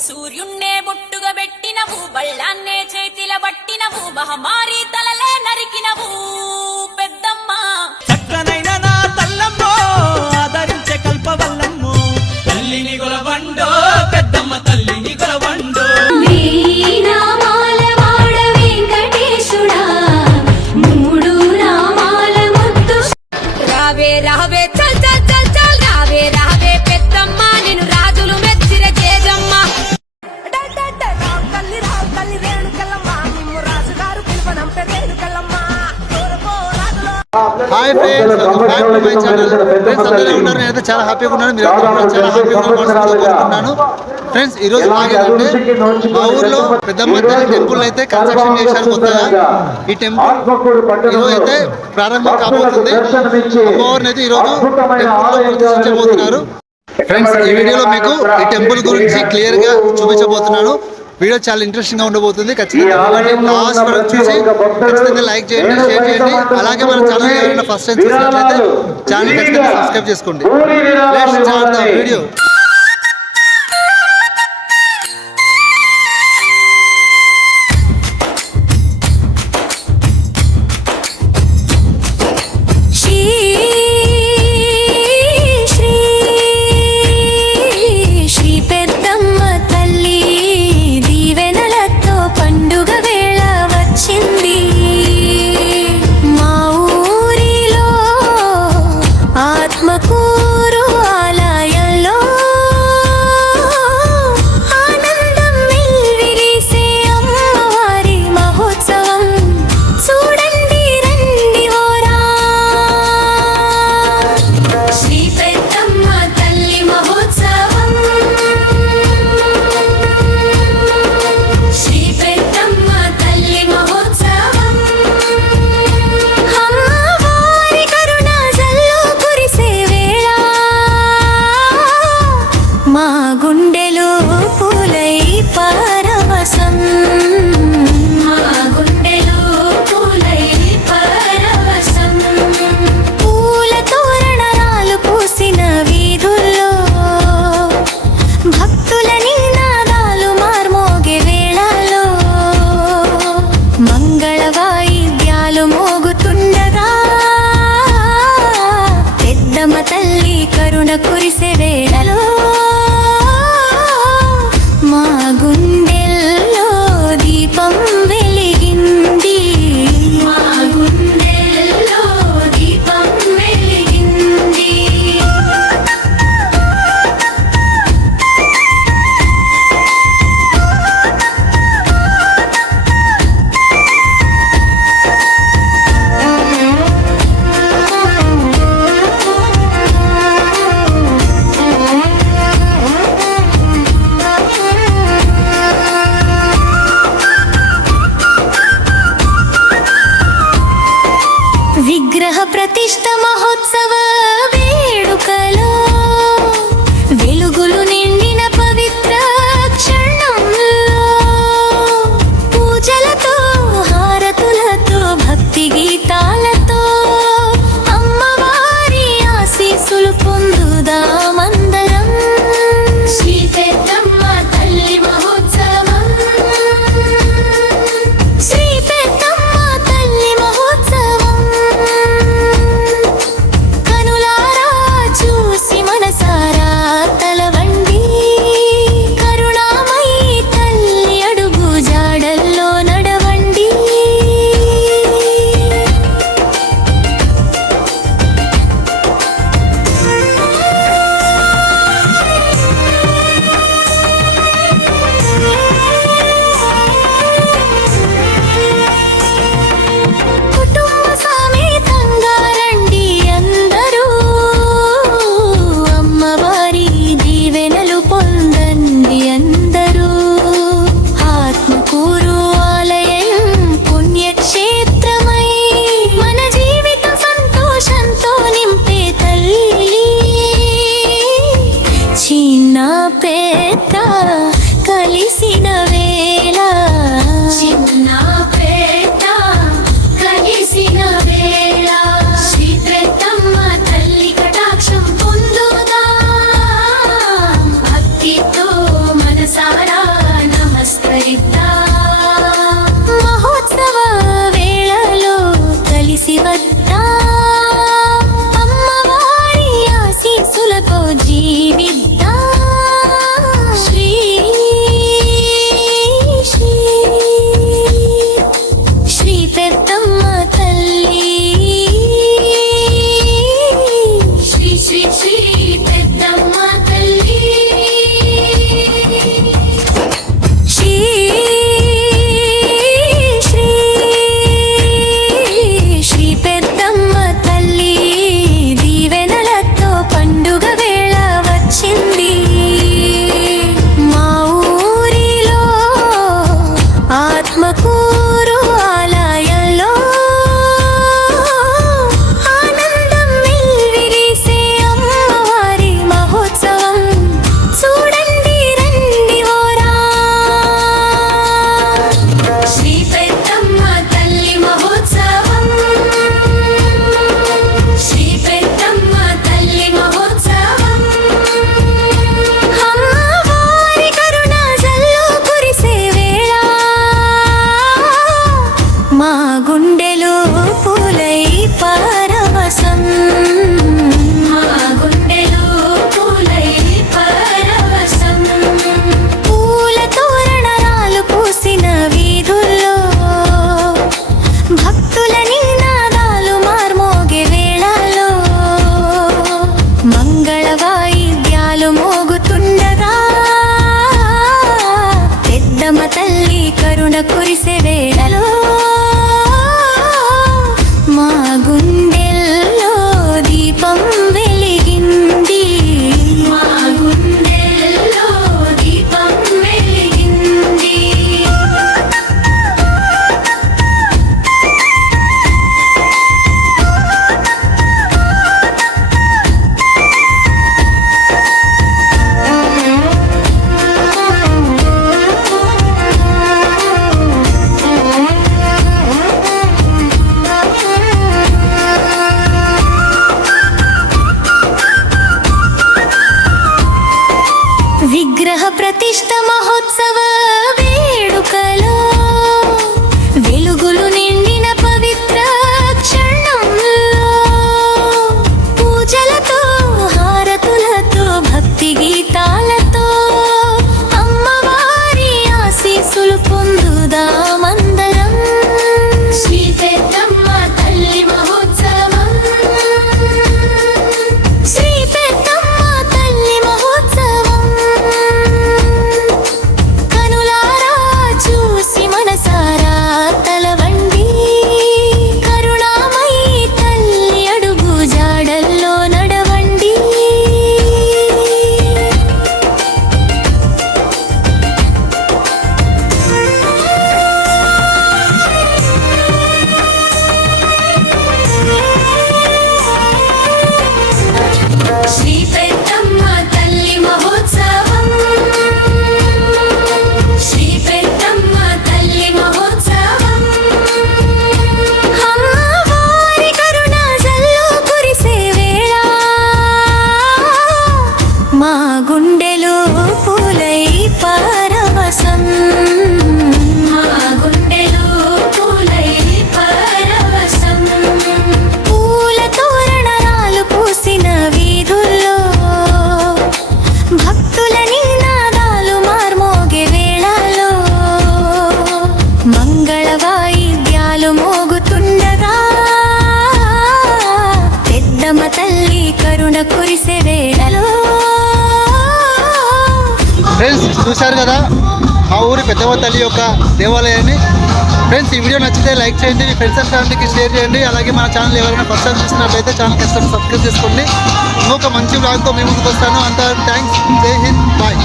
సూర్యున్నే బొట్టుగా పెట్టినవు, బళ్ళాన్నే చేతిల పట్టినవు, మహమారి తలలే నరికినవు పెద్దమ్మ. చక్కనైన నా తల్లమ్మో ఆదరించే కల్పవల్లమ్మో, తల్లిని గొలవండో పెద్దమ్మ తల్లిని గొలవండో. రావే రావే చల్ చల్ చల్ చల్, రావే రావే పెద్దమ్మ, నేను రాజులు మెచ్చిర చేజమ్మ. Hi friends, welcome back to my channel. Friends అందరూ ఉన్నారు, నేనైతే చాలా హ్యాపీగా ఉన్నాను. మీరు చాలా హ్యాపీగా ఉన్నాను ఫ్రెండ్స్. ఈ రోజు ఏంటంటే మా ఊర్లో పెద్దమ్మ టెంపుల్ అయితే కన్స్ట్రక్షన్ చేశారు కొత్తగా. ఈ టెంపుల్ ఈరోజు అయితే ప్రారంభం కాబోతుంది. అమ్మవారిని అయితే ఈరోజు ప్రతిష్ఠించబోతున్నారు. ఫ్రెండ్స్ ఈ వీడియోలో మీకు ఈ టెంపుల్ గురించి క్లియర్ గా చూపించబోతున్నాను. వీడియో చాలా ఇంట్రెస్టింగ్ గా ఉండబోతుంది. ఖచ్చితంగా లాస్ట్ వరకు చూసి ఖచ్చితంగా లైక్ చేయండి, షేర్ చేయండి. అలాగే మన ఛానల్ ఎవరైనా ఫస్ట్ టైం చూసినట్లయితే ఛానల్ ఖచ్చితంగా సబ్స్క్రైబ్ చేసుకోండి. Let's start the video. Atmakur ఆలయంలో అమృత మహోత్సవ వేడుకలో వెలుగులు నిండిన పవిత్ర క్షణంలో పూజలతో హారతులతో భక్తి గీతాలతో అమ్మవారి ఆశీస్సులు పొందుదామందరం. శ్రీ పెద్దమ్మ తల్లి మహోత్సవం, శ్రీ పెద్దమ్మ తల్లి మహోత్సవం కనులారా చూసి మనసారా తలవండి. కరుణామయి తల్లి అడుగు జాడల్లో నడవండి. శ్రీ పెద్దమ్మ తల్లి మహోత్సవం, శ్రీ పెద్దమ్మ తల్లి మహోత్సవం అమ్మవారి కరుణ జల్లు కురిసే వేళ మా గుండెలో పూలై పరవశం, మా గుండెలో పూలై పరవశం. పూల తోరణాలు పూసిన వీధుల్లో భక్తుల నినాదాలు మార్మోగే వేళలో మంగళ వాయిద్యాలు మోగుతుండగా పెద్దమ్మ తల్లి కరుణ కురిసే వేళలో. ఫ్రెండ్స్ చూశారు కదా మా ఊరి పెద్దమ్మ తల్లి యొక్క దేవాలయాన్ని. ఫ్రెండ్స్ ఈ వీడియో నచ్చితే లైక్ చేయండి, మీ ఫ్రెండ్స్ అండ్ ఫ్యామిలీకి షేర్ చేయండి. అలాగే మన ఛానల్ ఎవరైనా ఫస్ట్ టైం చూసినట్లయితే ఛానల్ ఖచ్చితంగా సబ్స్క్రైబ్ చేసుకోండి. ఇంకొక మంచి బ్లాగ్తో మీ ముందుకు వస్తాను. అంత థ్యాంక్స్. జై హింద్, బాయ్.